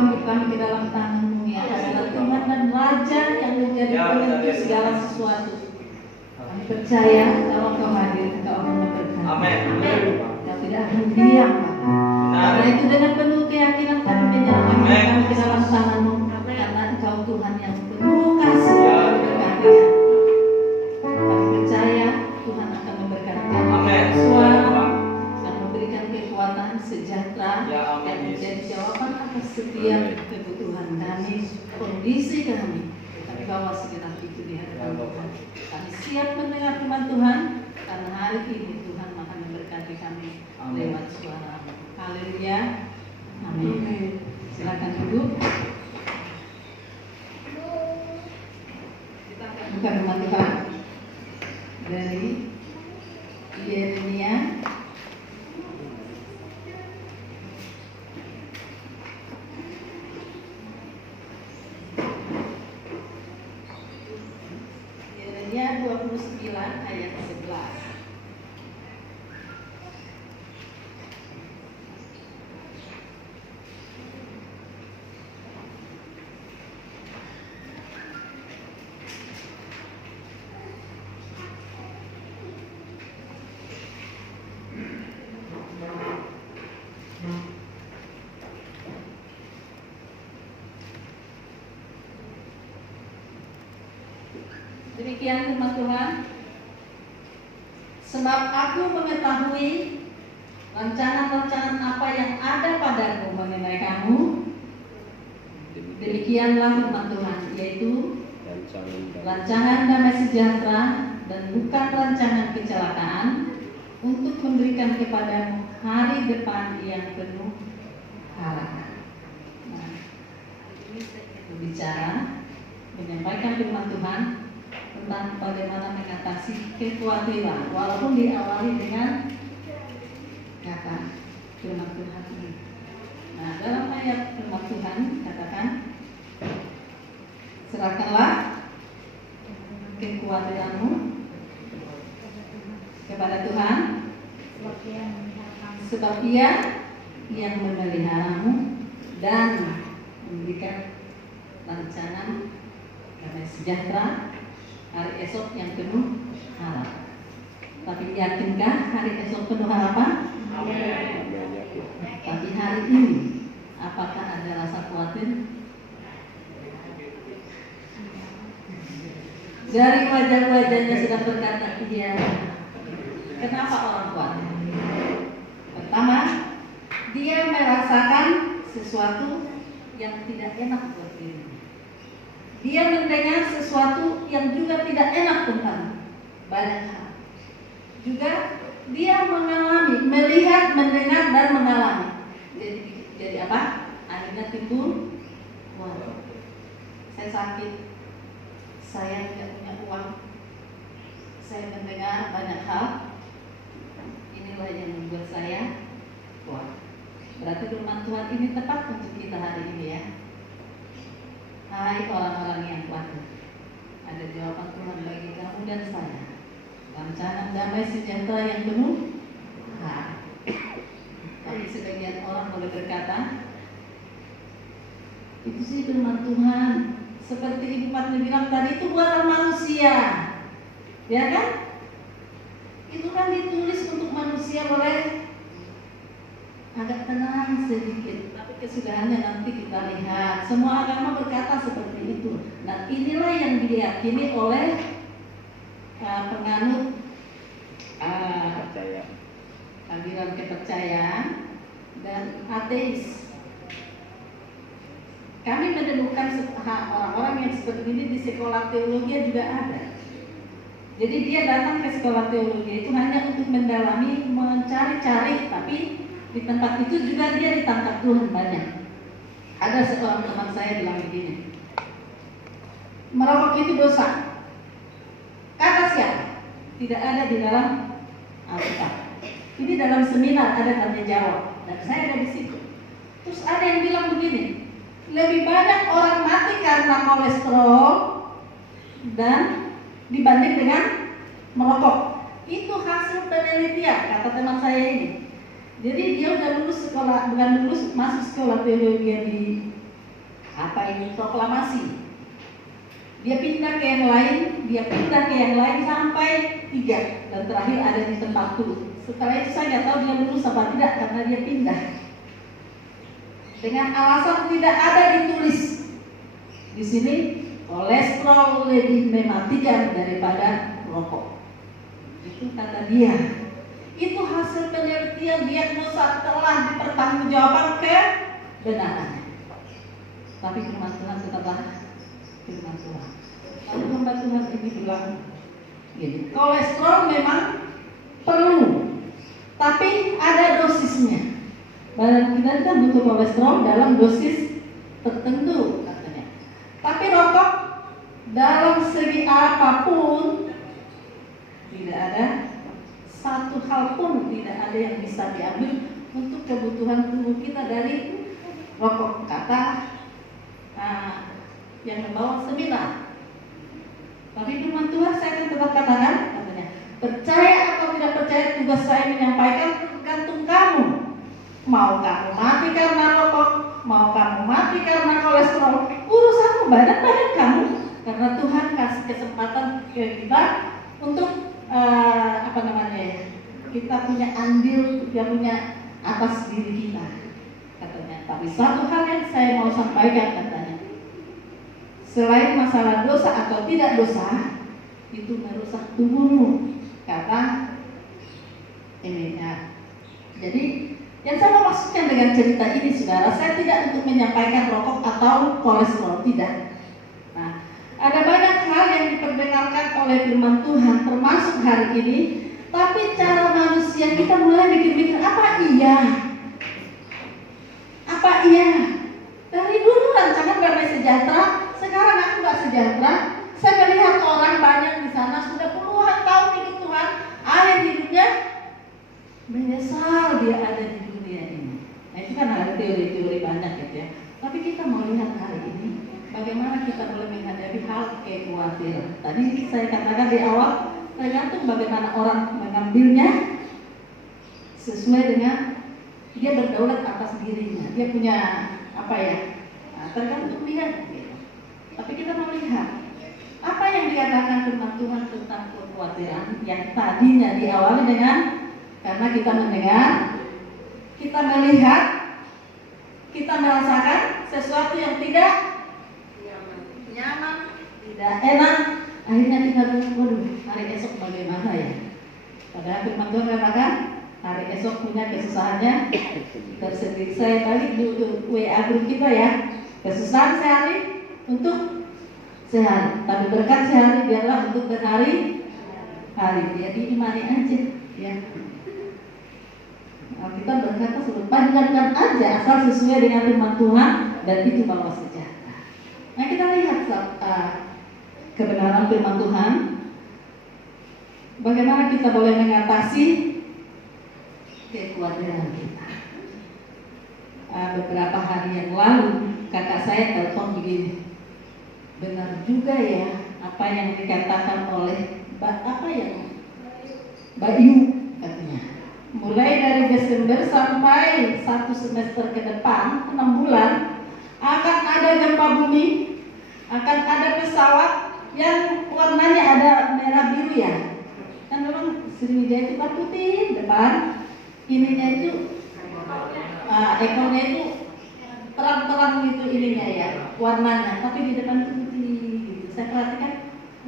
hidup kami ke dalam tangan-Mu ya adalah Tuhan dan Raja yang menjadi penentu segala sesuatu. Kami percaya kalau Kau hadir, Kau akan memberkati. Amin. Kau tidak akan diam. Karena itu dengan penuh keyakinan kami menyerahkan hidup kami ke dalam tangan-Mu. Karena Engkau Tuhan yang penuh kasih dan memberkati. Kami percaya Tuhan akan memberkati kami. Suara akan memberikan kekuatan, sejahtera yang menjadi jawaban atas setiap kebutuhan kami, kondisi kami. Kami bawa segenap itu di hadapan Tuhan. Kami siap mendengar firman Tuhan karena hari ini Tuhan akan memberkati kami lewat suara. Haleluya. Amin. Silakan duduk. Kita akan buka firman Tuhan dari Yeremia Yeremia 29 ayat 11. Demikian firman Tuhan. Sebab aku mengetahui rancangan-rancangan apa yang ada padamu mengenai kamu. Demikianlah firman Tuhan, yaitu rancangan damai sejahtera dan bukan rancangan kecelakaan, untuk memberikan kepadamu hari depan yang penuh harapan. Nah, ini saya berbicara, menyampaikan firman Tuhan tentang bagaimana mengatasi kekhawatiran, walaupun diawali dengan kata firman Tuhan ini. Nah, dalam ayat firman Tuhan katakan, serahkanlah kekhawatiranmu kepada Tuhan, sebab Ia yang memeliharamu dan memberikan rancangan damai sejahtera hari esok yang penuh harapan. Tapi yakinkah hari esok penuh harapan? Tapi hari ini apakah ada rasa khawatir? Dari wajah-wajahnya sudah berkata, iya. Kenapa orang khawatir? Pertama, dia merasakan sesuatu yang tidak enak buat dirinya. Dia mendengar sesuatu yang juga tidak enak tentang banyak hal. Juga dia mengalami, melihat, mendengar dan mengalami. Jadi apa? Akhirnya timbul, wah, saya sakit, saya tidak punya uang, saya mendengar banyak hal. Inilah yang membuat saya, wah, berarti firman Tuhan ini tepat untuk kita hari ini ya. Hai orang-orang yang khawatir, ada jawaban Tuhan bagi kamu dan saya. Rancangan damai sejahtera yang penuh harapan. Tapi sebagian orang boleh berkata, itu sih firman Tuhan. Seperti Ibu Patmi bilang tadi, itu buatan manusia, ya kan? Itu kan ditulis untuk manusia, boleh agak tenang sedikit, tapi kesudahannya nanti kita lihat. Semua agama berkata seperti itu. Nah, inilah yang diyakini oleh penganut aliran kepercayaan dan ateis. Kami menemukan orang-orang yang seperti ini di sekolah teologi juga ada. Jadi dia datang ke sekolah teologi itu hanya untuk mendalami, mencari-cari, tapi di tempat itu juga dia ditangkap Tuhan banyak. Ada seorang teman saya bilang begini, merokok itu dosa. Kata siapa? Tidak ada di dalam Alkitab. Ini dalam seminar ada tanya jawab dan saya ada di situ. Terus ada yang bilang begini, lebih banyak orang mati karena kolesterol dan dibanding dengan merokok. Itu hasil penelitian kata teman saya ini. Jadi dia udah lulus sekolah, bukan lulus, masuk sekolah teologi di Apa ini proklamasi? Dia pindah ke yang lain, dia pindah ke yang lain sampai 3 dan terakhir ada di tempat dulu. Setelah itu saya nggak tahu dia lulus apa tidak karena dia pindah. Dengan alasan tidak ada ditulis di sini kolesterol lebih mematikan daripada rokok. Itu kata dia. Itu hasil penelitian diagnosa telah dipertanggungjawabkan kebenarannya. Tapi firman Tuhan tetaplah firman Tuhan. Lalu firman Tuhan ini bilang gini, kolesterol memang perlu, tapi ada dosisnya. Badan kita kan butuh kolesterol dalam dosis tertentu katanya. Tapi rokok dalam segi apapun tidak ada satu hal pun tidak ada yang bisa diambil untuk kebutuhan tubuh kita dari rokok. Kata yang membawa seminar. Tapi firman Tuhan saya akan tetap katakan katanya, percaya atau tidak percaya tugas saya menyampaikan tergantung kamu. Mau kamu mati karena rokok, mau kamu mati karena kolesterol, urusanmu, badan kamu. Karena Tuhan kasih kesempatan ke kita untuk kita punya andil, dia punya atas diri kita katanya. Tapi satu hal yang saya mau sampaikan katanya, selain masalah dosa atau tidak dosa, itu merusak tubuhmu, kata ini ya. Jadi yang saya mau maksudkan dengan cerita ini, saudara, saya tidak untuk menyampaikan rokok atau kolesterol, tidak. Nah, ada banyak hal yang diperdengarkan oleh firman Tuhan, termasuk hari ini. Tapi cara manusia kita mulai mikir-mikir, apa iya? Dari dulu rancangan damai sejahtera, sekarang aku gak sejahtera. Saya melihat orang banyak di sana sudah puluhan tahun hidup Tuhan, akhir hidupnya menyesal dia ada di dunia ini. Nah itu kan ada teori-teori banyak gitu ya. Tapi kita mau lihat hari ini, bagaimana kita boleh menghadapi hal kekhawatiran. Tadi saya katakan di awal, tergantung bagaimana orang mengambilnya sesuai dengan dia berdaulat atas dirinya. Dia punya tergantung dia. Gitu. Tapi kita mau lihat apa yang dikatakan firman Tuhan tentang kekhawatiran yang tadinya diawali dengan karena kita mendengar, kita melihat, kita merasakan sesuatu yang tidak nyaman, tidak enak. Akhirnya kita bilang, waduh, hari esok bagaimana ya? Padahal firman Tuhan katakan, hari esok punya kesusahannya tersendiri. Saya balik di WA grup kita ya, kesusahan sehari untuk sehari, tapi berkat sehari biarlah untuk berhari-hari. Jadi imani aja, ya. Kita berkata panjangkan aja asal sesuai dengan firman Tuhan dan itu bawa sejahtera. Nah kita lihat kebenaran firman Tuhan, bagaimana kita boleh mengatasi kekhawatiran kita. Beberapa hari yang lalu kakak saya telepon begini, benar juga ya apa yang dikatakan oleh Bayu katanya. Mulai dari Desember sampai 1 semester ke depan, 6 bulan akan ada gempa bumi, akan ada pesawat yang warnanya ada merah biru ya. Kan memang Sriwijaya itu putih depan, ininya itu ekornya itu terang-terang gitu ininya ya warnanya, tapi di depan itu putih gitu. Saya perhatikan,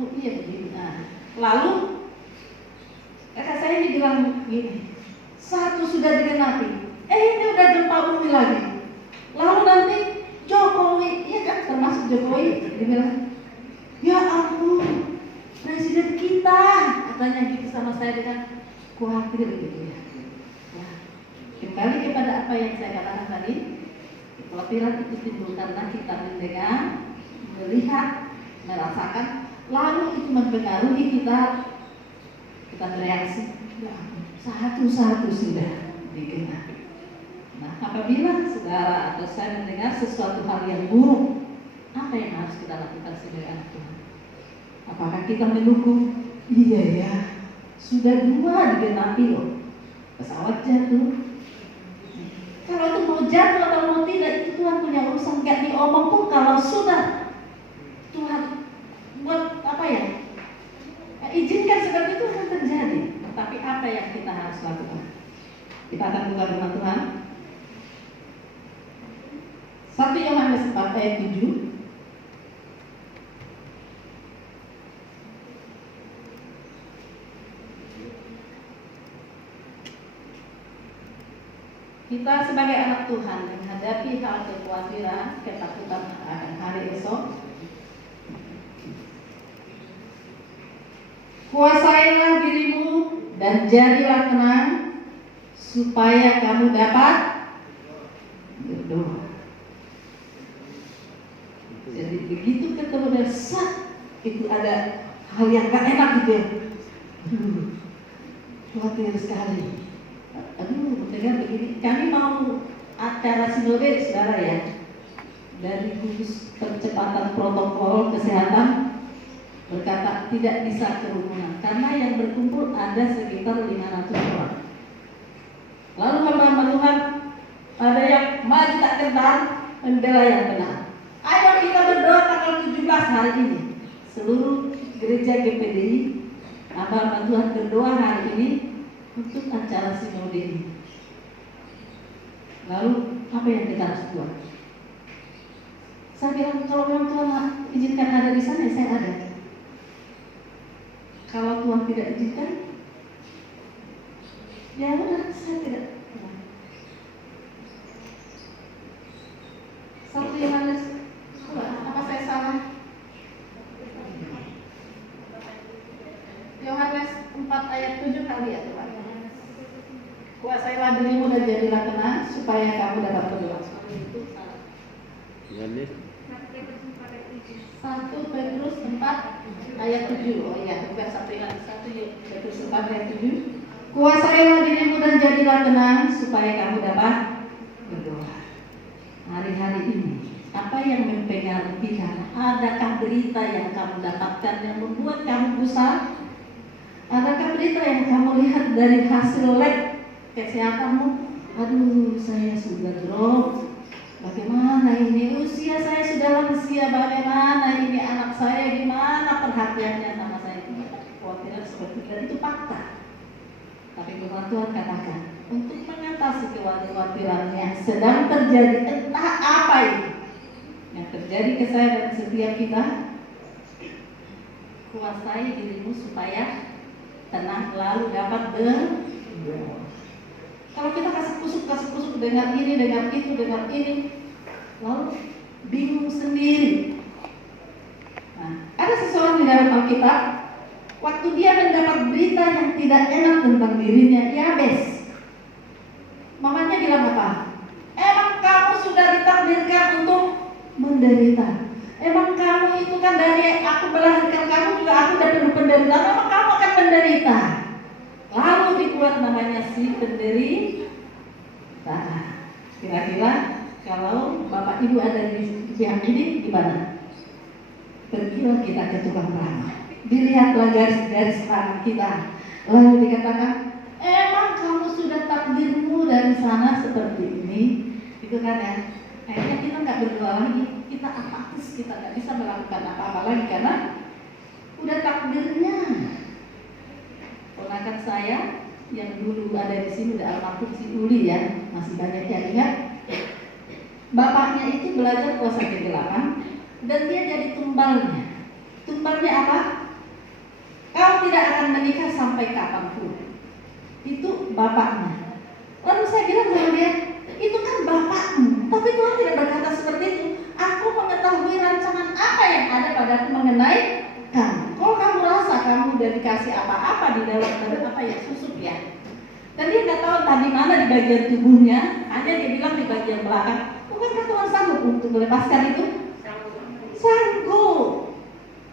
oh iya begini. Nah, lalu kakak saya ini bilang gini, 1 sudah digenapi, ini udah gempa bumi lagi. Lalu nanti Jokowi, iya kan termasuk Jokowi, dia bilang, ya ampun, presiden kita, katanya gitu sama saya dengan khawatir gitu ya. Kembali kepada apa yang saya katakan tadi, kekhawatiran itu timbul karena kita mendengar, melihat, merasakan, lalu itu mempengaruhi kita bereaksi. Ya, satu-satu sudah digenapi. Nah, apabila saudara atau saya mendengar sesuatu hal yang buruk, apa yang harus kita lakukan sebagai anak Tuhan? Apakah kita menunggu? Iya ya, sudah 2 digenapi loh, pesawat jatuh. Kalau itu mau jatuh atau mau tidak, itu Tuhan punya urusan, gak di ngomong pun kalau sudah Tuhan buat apa ya, izinkan seperti itu akan terjadi. Tapi apa yang kita harus lakukan? Kita akan buka firman Tuhan 1 Yohanes 4 ayat 7. Kita sebagai anak Tuhan menghadapi hal kekhawatiran, ketakutan akan hari esok. Kuasailah dirimu dan jadilah tenang, supaya kamu dapat berdoa. Jadi begitu ketemu dengan itu ada hal yang gak enak gitu ya. Khawatir sekali. Dengan begini, kami mau acara sinode saudara ya, dari gugus percepatan protokol kesehatan berkata tidak bisa kerumunan karena yang berkumpul ada sekitar 500 orang. Lalu hamba Tuhan ada yang maju tak kenal, membela yang benar. Ayo kita berdoa tanggal 17 hari ini. Seluruh gereja GPDI hamba Tuhan berdoa hari ini untuk acara sinode ini. Lalu apa yang kita harus buat? Saya bilang kalau memang Tuhan izinkan ada di sana, saya ada. Kalau Tuhan tidak izinkan, ya udah saya tidak. 1 Yohanes, apa saya salah? Yohanes 4 ayat 7 kali ya Tuhan. Kuasailah dirimu dan jadilah tenang, supaya kamu dapat berdoa. Itu salah. 1 Petrus 4 ayat 7. Oh iya, bukan 1 Petrus 4 ayat 7. Kuasailah dirimu dan jadilah tenang, supaya kamu dapat berdoa. Hari-hari ini, apa yang mempengaruhi kamu? Adakah berita yang kamu dapatkan yang membuat kamu gusar? Adakah berita yang kamu lihat dari hasil lab kesehatanmu? Aduh, saya sudah drop. Bagaimana ini? Usia saya sudah lansia. Bagaimana ini? Anak saya gimana perhatiannya sama saya? Kekhawatiran seperti itu fakta. Tapi Tuhan katakan untuk mengatasi kekhawatiran yang sedang terjadi, entah apa itu yang terjadi ke saya dan setiap kita, kuasai dirimu supaya tenang lalu dapat berdoa. Kalau kita kasih kusuk dengan ini, dengan itu, dengan ini, lalu bingung sendiri. Nah, ada seseorang di dalam Alkitab, waktu dia mendapat berita yang tidak enak tentang dirinya, Yabes. Mamanya bilang apa? Emang kamu sudah ditakdirkan untuk menderita. Emang kamu itu kan dari aku melahirkan kamu juga aku udah penuh penderitaan. Emang kamu akan menderita. Lalu dibuat namanya si penderita. Kira-kira kalau bapak ibu ada di pihak ini gimana? Pergilah kita ke tukang peramal. Dilihatlah garis-garis tangan kita. Lalu dikatakan, emang kamu sudah takdirmu dari sana seperti ini? Itu kan ya. Akhirnya kita nggak berdoa lagi. Kita apatis, kita nggak bisa melakukan apa-apa lagi karena udah takdirnya. Ponakan saya yang dulu ada di sini udah almarhum si Uli ya, masih banyak yang ingat. Bapaknya itu belajar puasa kegelapan dan dia jadi tumbalnya. Tumbalnya apa? Kau tidak akan menikah sampai kapanpun. Itu bapaknya. Lalu saya bilang sama dia, itu kan bapakmu. Tapi Tuhan tidak berkata seperti itu. Aku mengetahui rancangan apa yang ada padaku mengenai kamu. Kalau kamu rasa kamu udah dikasih apa-apa di dalam apa ya, susuk ya. Dan dia nggak tahu tadi mana di bagian tubuhnya, hanya dia bilang di bagian belakang. Bukankah Tuhan sanggup untuk melepaskan itu? Sanggup.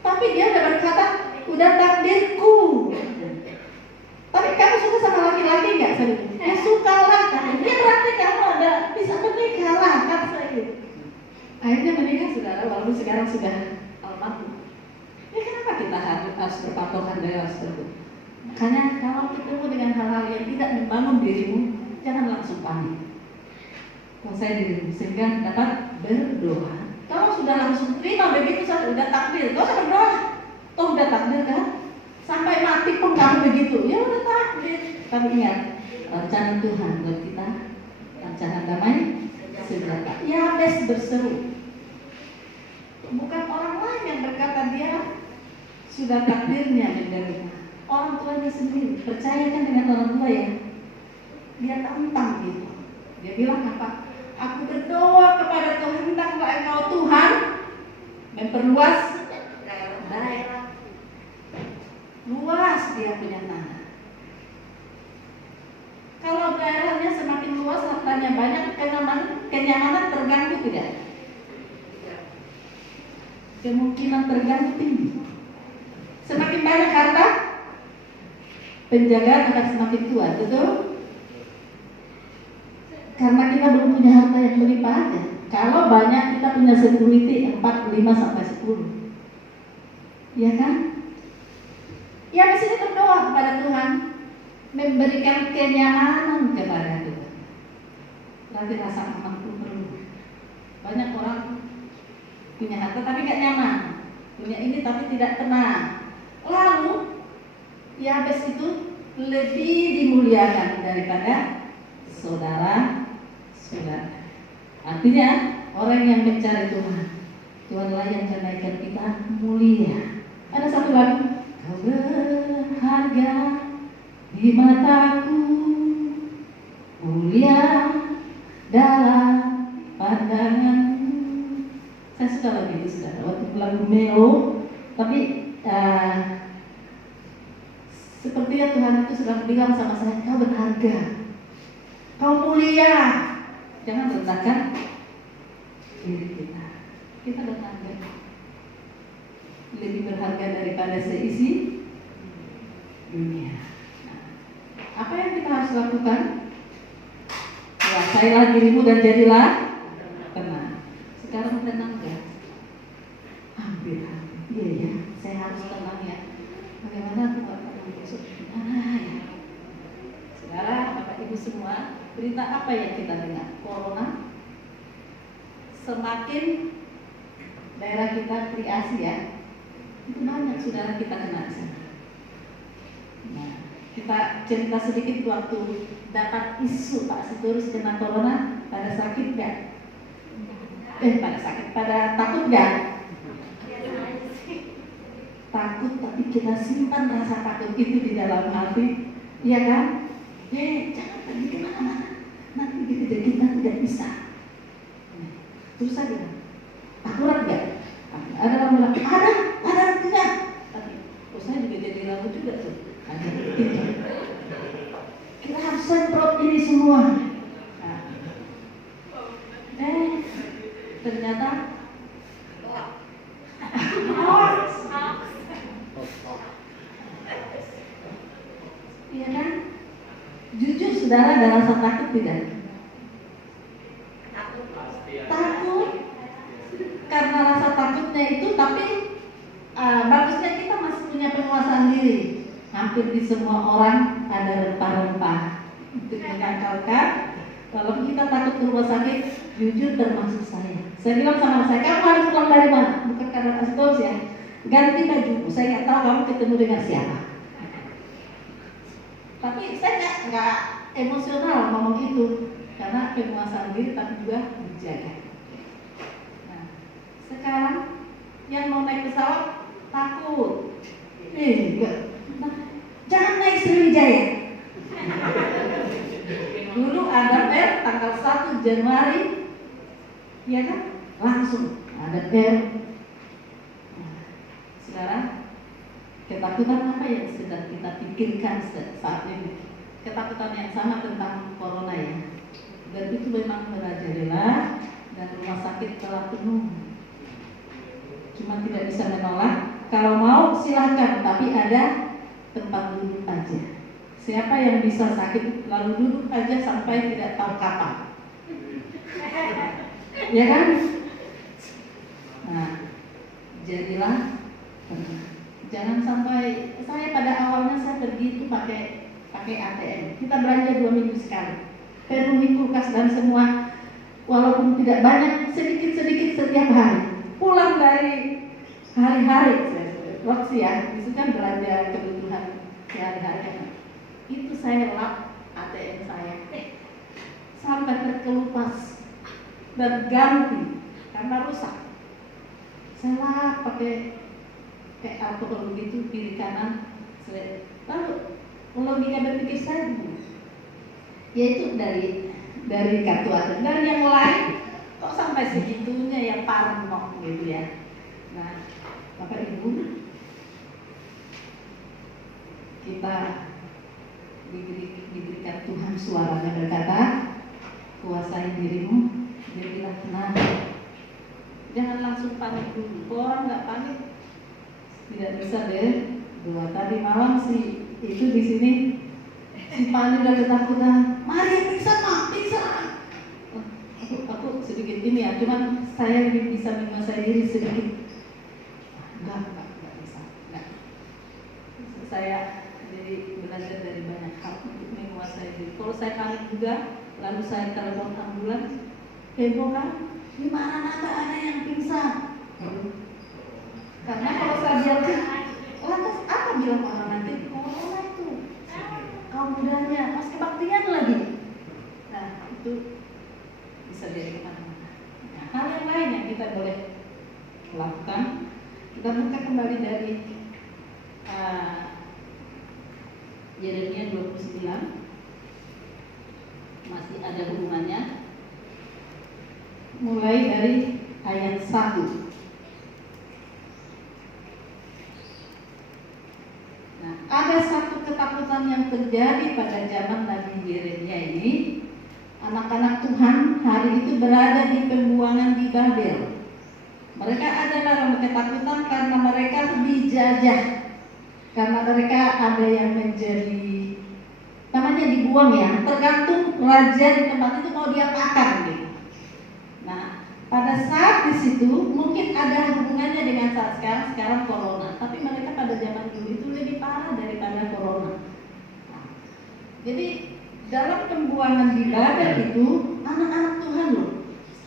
Tapi dia udah berkata, udah takdirku. Tapi kamu suka sama laki-laki nggak? Sukalah kamu. Dia berarti kamu ada bisa menikah lah kan saya. Akhirnya menikah saudara, walaupun sekarang sudah almarhum. Ya kenapa kita harus berpatokan dengan seperti itu? Makanya kalau ketemu dengan hal-hal yang tidak membangun dirimu, jangan langsung panik. Kuasai dirimu sehingga dapat berdoa. kalau sudah langsung terima begitu saja, udah takdir, kau usah berdoa. Toh udah takdir kan? Sampai mati pun kamu begitu, ya udah takdir. Tapi ingat, rencana Tuhan buat kita, rencana damai sejahtera. Yabes berseru. Bukan orang lain yang berkata dia sudah takdirnya menderita. Orang tuanya sendiri, percayakan dengan orang tua ya. Dia tantang gitu. Dia bilang apa? Aku berdoa kepada Tuhan, hendaklah Engkau Tuhan memperluas daerah. Luas dia punya tanah. Kalau daerahnya semakin luas, hartanya banyak, kenyamanan terganggu tidak? Kemungkinan terganggu tinggi. Semakin banyak harta, penjagaan akan semakin kuat, betul? Karena kita belum punya harta yang berlimpah aja. Kalau banyak kita punya security 4, 5 sampai 10. Ya kan? Ya di sini berdoa kepada Tuhan, memberikan kenyamanan kepada Tuhan. Berarti rasa aman pun perlu. Banyak orang punya harta tapi gak nyaman, punya ini tapi tidak tenang. Lalu Yabes itu lebih dimuliakan daripada saudara-saudara. Artinya orang yang mencari Tuhan, Tuhanlah yang menjadikan kita mulia. Ada satu lagu, kau berharga di mataku, mulia dalam pandanganmu. Saya suka lagu itu, saudara. Waktu lagu Melo, tapi sepertinya Tuhan itu sedang bilang sama saya, kau berharga, kau mulia. Jangan rendahkan diri kita. Kita berharga, lebih berharga daripada seisi dunia. Nah, apa yang kita harus lakukan? Kuasailah dirimu dan jadilah tenang. Sekarang tenang gak? Hampir. Iya ya, saya harus tenang ya. Bagaimana aku gak tenang besok? Gimana ya? Sekarang Bapak Ibu semua, berita apa yang kita dengar? Corona. Semakin daerah kita Tri-Asia ya, itu banyak saudara kita kena di sana. Nah, kita cerita sedikit waktu dapat isu Pak Sitorus kena corona, pada sakit gak? Pada takut gak? Takut, tapi kita simpan rasa takut itu di dalam hati, iya kan? Jangan pergi kemana-mana, nanti dikejar kita tidak bisa. Terus saja, akurat gak? Ada orang bilang, ada tidak. Tapi, saya juga jadi ragu juga tuh. Ada itu. Kita harus semprot ini semua. Nah, ternyata iya kan? Jujur saudara, ada rasa takut tidak? Takut. Karena rasa takutnya itu, tapi bagusnya kita masih punya penguasaan diri. Hampir di semua orang ada rempah-rempah untuk menangkalkan. Kalau kita takut ke rumah sakit, jujur termasuk saya. Saya bilang sama saya, kamu harus pulang dari mana? Bukan karena astos ya. Ganti baju, saya nggak tahu kamu ketemu dengan siapa. Tapi saya nggak emosional ngomong itu, karena penguasaan diri tapi juga dijaga. Nah, sekarang yang mau naik pesawat takut. Enggak. Jangan naik Sriwijaya. Dulu ada tanggal 1 Januari, ya kan? Langsung ada Sekarang ketakutan apa yang sedang kita pikirkan saat ini? Ketakutan yang sama tentang corona ya. Dan itu memang merajalela dan rumah sakit telah penuh. Cuma tidak bisa menolak. Kalau mau silahkan, tapi ada tempat duduk aja. Siapa yang bisa sakit lalu duduk aja sampai tidak tahu kapan? Ya kan? Nah, jadilah tenang. Jangan sampai, saya pada awalnya saya pergi itu pakai ATM. Kita belanja 2 minggu sekali. Penuhi kulkas dan semua, walaupun tidak banyak, sedikit-sedikit setiap hari. pulang dari hari-hari, Roxy ya, itu kan belanja kebutuhan sehari-hari. Itu saya lap ATM saya, sampai terkelupas dan ganti karena rusak. Saya lap pakai kayak apa kalau begitu kiri kanan. Lalu logika berpikir saya yaitu dari kartu ATM dan yang lain kok sampai segitunya ya parno gitu ya. Nah, Bapak Ibu, kita diberikan Tuhan suaranya berkata, kuasai dirimu. Dia bilang tenang, jangan langsung panik dulu. Orang nggak panik tidak bisa deh. Dua tadi malam sih itu di sini si panik dan ketakutan. Mari pingsan. Aku sedikit ini ya, cuman saya lebih bisa menguasai diri sedikit. Enggak bisa. Enggak. Saya jadi belajar dari banyak hal untuk menguasai diri. Kalau saya panik juga, lalu saya telepon ambulans, heboh kan? Di mana ada yang pingsan? Karena kalau saya bilang, lantas apa bilang orang nanti? Corona itu, kaum mudanya, pas kebaktian lagi. Nah itu bisa jadi kemana-mana. Nah, hal yang lain yang kita boleh lakukan, kita buka kembali dari Yeremia 29, masih ada hubungannya, mulai dari ayat 1. Nah, ada satu ketakutan yang terjadi pada zaman Nabi Yeremia ini. Anak-anak Tuhan hari itu berada di pembuangan di Babel. Mereka ada dalam ketakutan karena mereka dijajah. Karena mereka ada yang menjadi, namanya dibuang ya, tergantung raja di tempat itu mau diapakan gitu. Nah, pada saat di situ mungkin ada hubungannya dengan saat sekarang corona. Tapi mereka pada zaman dulu itu lebih parah daripada corona. Nah, jadi dalam pembuangan di Babel itu anak-anak Tuhan loh,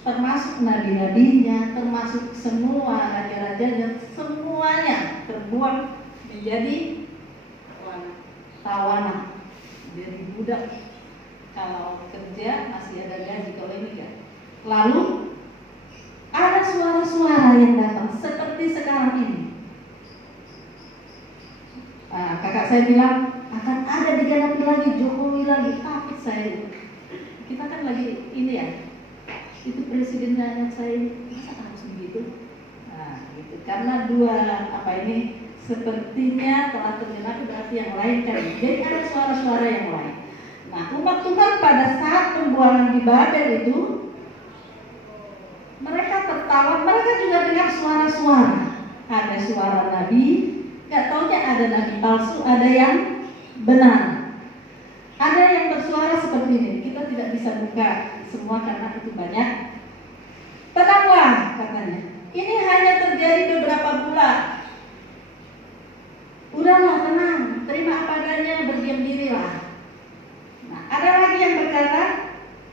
termasuk nabi-nabinya, termasuk semua raja-rajanya, semuanya terbuang menjadi tawanan, jadi budak. Kalau kerja masih ada gaji, kalau ini kan. Lalu ada suara-suara yang datang seperti sekarang ini. Kakak saya bilang akan ada digenapi lagi, Jokowi lagi. Tapi kita kan lagi ini ya, itu presidennya yang saya masa harus begitu. Nah, gitu. Karena dua sepertinya telah tergenapi, berarti yang lain kan. Jadi ada suara-suara yang lain. Nah, umat Tuhan pada saat pembuangan di Babel itu mereka tertawa, mereka juga dengar suara-suara. Ada suara nabi, gak taunya ada nabi palsu, ada yang benar. Ada yang bersuara seperti ini. Kita tidak bisa buka semua karena itu banyak. Tenanglah katanya. Ini hanya terjadi beberapa bulan. Udahlah tenang, terima apa adanya, berdiam dirilah. Nah, ada lagi yang berkata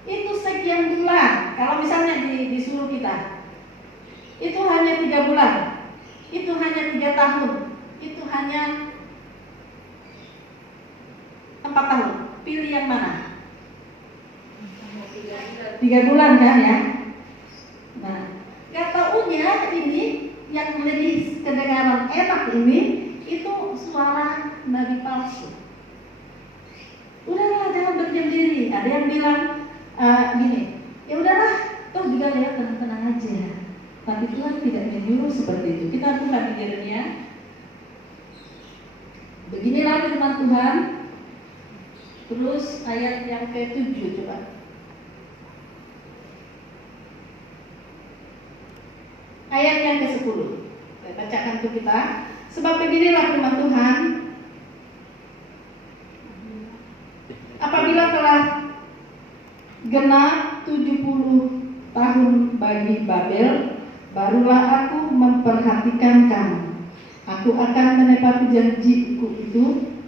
itu sekian bulan. Kalau misalnya disuruh kita, itu hanya 3 bulan, itu hanya 3 tahun, itu hanya 4 tahun. Pilih yang mana? 3 bulan kan ya? Nah, gak taunya ini yang lebih kedengaran enak ini itu suara nabi palsu. Udahlah, jangan berdiam diri. Ada yang bilang gini, ya udahlah, toh juga lihat tenang-tenang aja. Tapi Tuhan tidak menyuruh seperti itu. Kita buka di Yeremia. Beginilah firman Tuhan. Terus ayat yang ke-7 coba. Ayat yang ke-10. Saya bacakan untuk kita. Sebab beginilah firman Tuhan. Apabila telah genap 70 tahun bagi Babel, barulah aku memperhatikan kamu. Aku akan menepati janjiku itu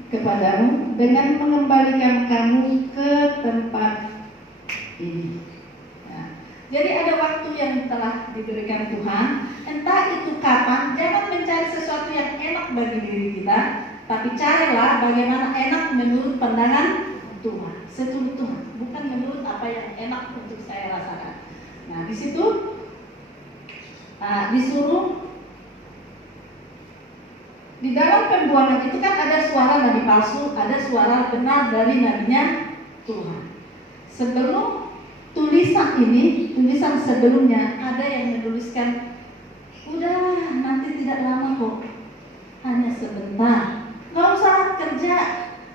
kepadamu dengan mengembalikan kamu ke tempat ini. Nah, Jadi ada waktu yang telah diberikan Tuhan, entah itu kapan. Jangan mencari sesuatu yang enak bagi diri kita, tapi carilah bagaimana enak menurut pandangan Tuhan, seturut Tuhan, bukan menurut apa yang enak untuk saya rasakan. Nah, di situ disuruh di dalam pembuangan itu kan ada suara nabi palsu, ada suara benar dari nabinya Tuhan. Sebelum tulisan ini, tulisan sebelumnya ada yang menuliskan, udah nanti tidak lama kok, hanya sebentar, gak usah kerja,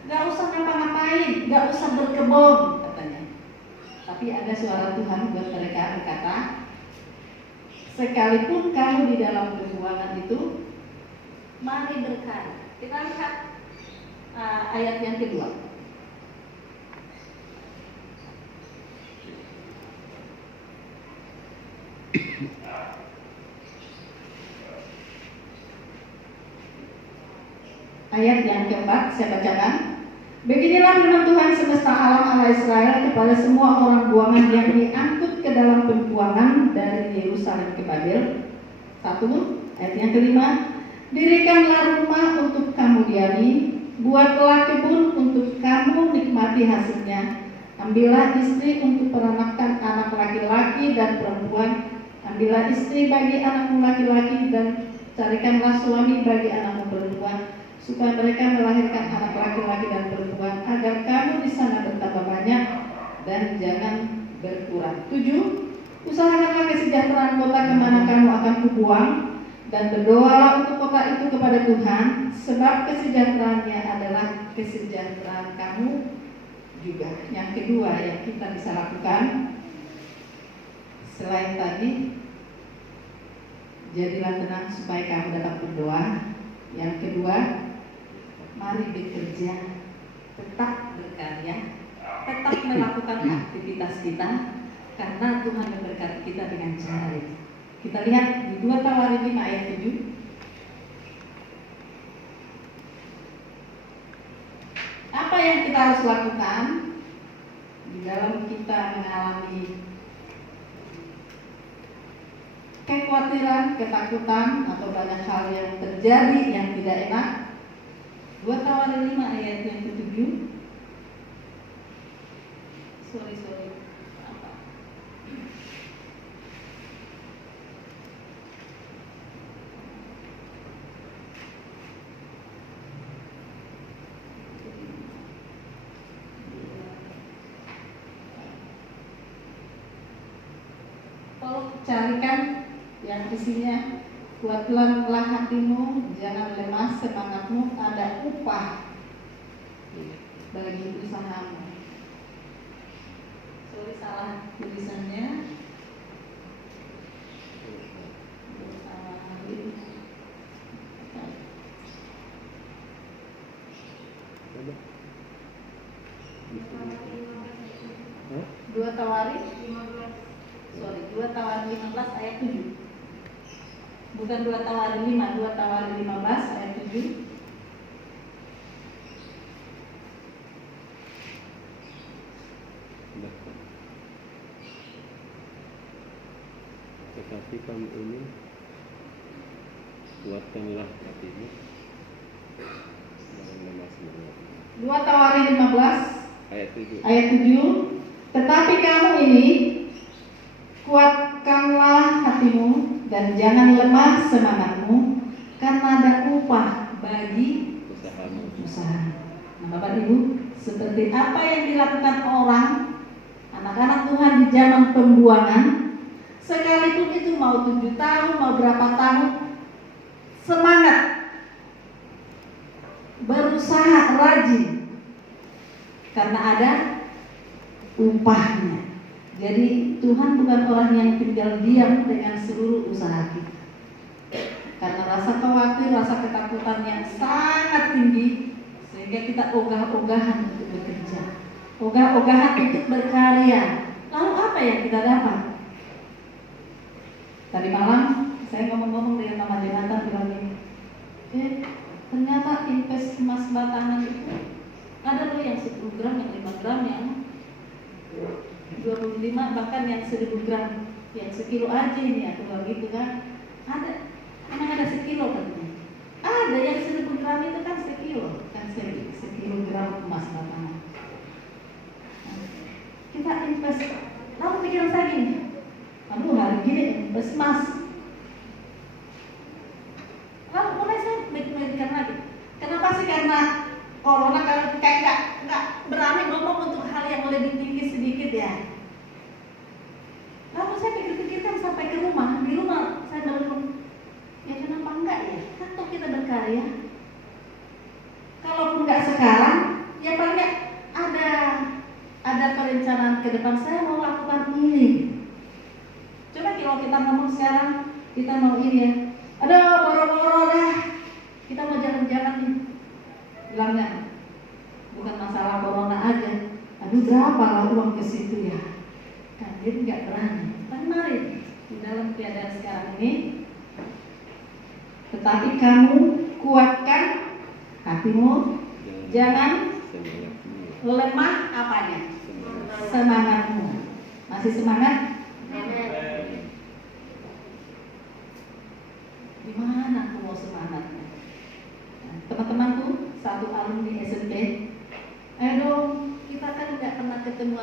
gak usah ngapa-ngapain, gak usah berkebun katanya. Tapi ada suara Tuhan buat mereka berkata, sekalipun kamu di dalam pembuangan itu, mari berkarya. Kita lihat ayat yang kedua. Ayat yang keempat saya bacakan. Beginilah firman Tuhan semesta alam Allah Israel kepada semua orang buangan yang diangkut ke dalam pembuangan dari Yerusalem ke Babel. 1. Ayat yang kelima. Dirikanlah rumah untuk kamu diami, buatlah kebun untuk kamu nikmati hasilnya. Ambillah istri untuk peranakan anak laki-laki dan perempuan. Ambillah istri bagi anakmu laki-laki dan carikanlah suami bagi anakmu perempuan, supaya mereka melahirkan anak laki-laki dan perempuan, agar kamu di sana bertambah banyak dan jangan berkurang. 7. Usahakanlah kesejahteraan kota kemana kamu akan kubuang, dan berdoalah untuk kota itu kepada Tuhan, sebab kesejahteraannya adalah kesejahteraan kamu juga. Yang kedua yang kita bisa lakukan selain tadi, jadilah tenang supaya kamu dapat berdoa. Yang kedua, mari bekerja, tetap berkarya, tetap melakukan aktivitas kita, karena Tuhan memberkati kita dengan cara itu. Kita lihat di 2 Tawarin 5 ayat 7. Apa yang kita harus lakukan di dalam kita mengalami kekhawatiran, ketakutan, atau banyak hal yang terjadi yang tidak enak? 2 Tawarin 5 ayat yang ke-7. Sorry. Apa? 10 carikan yang isinya, kuatlah hatimu, jangan lemah semangatmu, ada upah bagi usahamu. Sorry, salah tulisannya. Dua Tawarin 15 ayat 7. Bukan 2 Tawarin 5, 2 Tawarin 15 ayat 7. Tetapi kamu ini kuatkanlah hatimu, jangan lemah semangatmu. 2 Tawarin 15 ayat 7. Ayat 7. Tetapi kamu ini kuatkanlah hatimu dan jangan lemah semangatmu, karena ada upah bagi usaha. Nah, Bapak Ibu, seperti apa yang dilakukan orang, anak-anak Tuhan di zaman pembuangan, sekalipun itu mau 7 tahun, mau berapa tahun, semangat, berusaha rajin, karena ada upahnya. Jadi Tuhan bukan orang yang tinggal diam dengan seluruh usaha kita. Karena rasa khawatir, rasa ketakutan yang sangat tinggi, sehingga kita ogah-ogahan untuk bekerja, ogah-ogahan untuk berkarya. Lalu apa yang kita dapat? Tadi malam saya ngomong-ngomong dengan Mama Jonathan bilang ini, ternyata invest emas batangan itu ada loh yang 10 gram, yang 5 gram, yang 25, bahkan yang 1000 gram. yang sekilo aja ini aku bilang gitu kan. Ada, emang ada sekilo katanya. Ada yang 1000 gram itu kan sekilo, kan sekilogram emas batangan. Kita invest, lalu pikiran saya gini, aduh hari gini invest emas. Lalu mulai saya mikirkan lagi, kenapa sih? Karena corona kan kayak nggak berani ngomong untuk hal yang lebih tinggi sedikit ya. Lalu saya pikir-pikirkan sampai ke rumah, di rumah saya bilang, ya kenapa enggak ya? Kan toh kita berkarya. Kalaupun nggak sekarang, ya paling nggak ada perencanaan ke depan saya mau lakukan ini. Coba kalau kita ngomong sekarang, kita mau ini ya, aduh boro-boro dah, kita mau jalan-jalan nih. Bilangnya, bukan masalah corona aja, aduh berapa lah uang ke situ ya. Kan dia nggak berani. Kan mari di dalam keadaan sekarang ini, tetapi kamu kuatkan hatimu, jangan lemah apanya? Semangatmu. Masih semangat? Gimana aku mau semangatnya? Nah, teman-temanku, satu alumni SMP, ayo dong, kita kan nggak pernah ketemu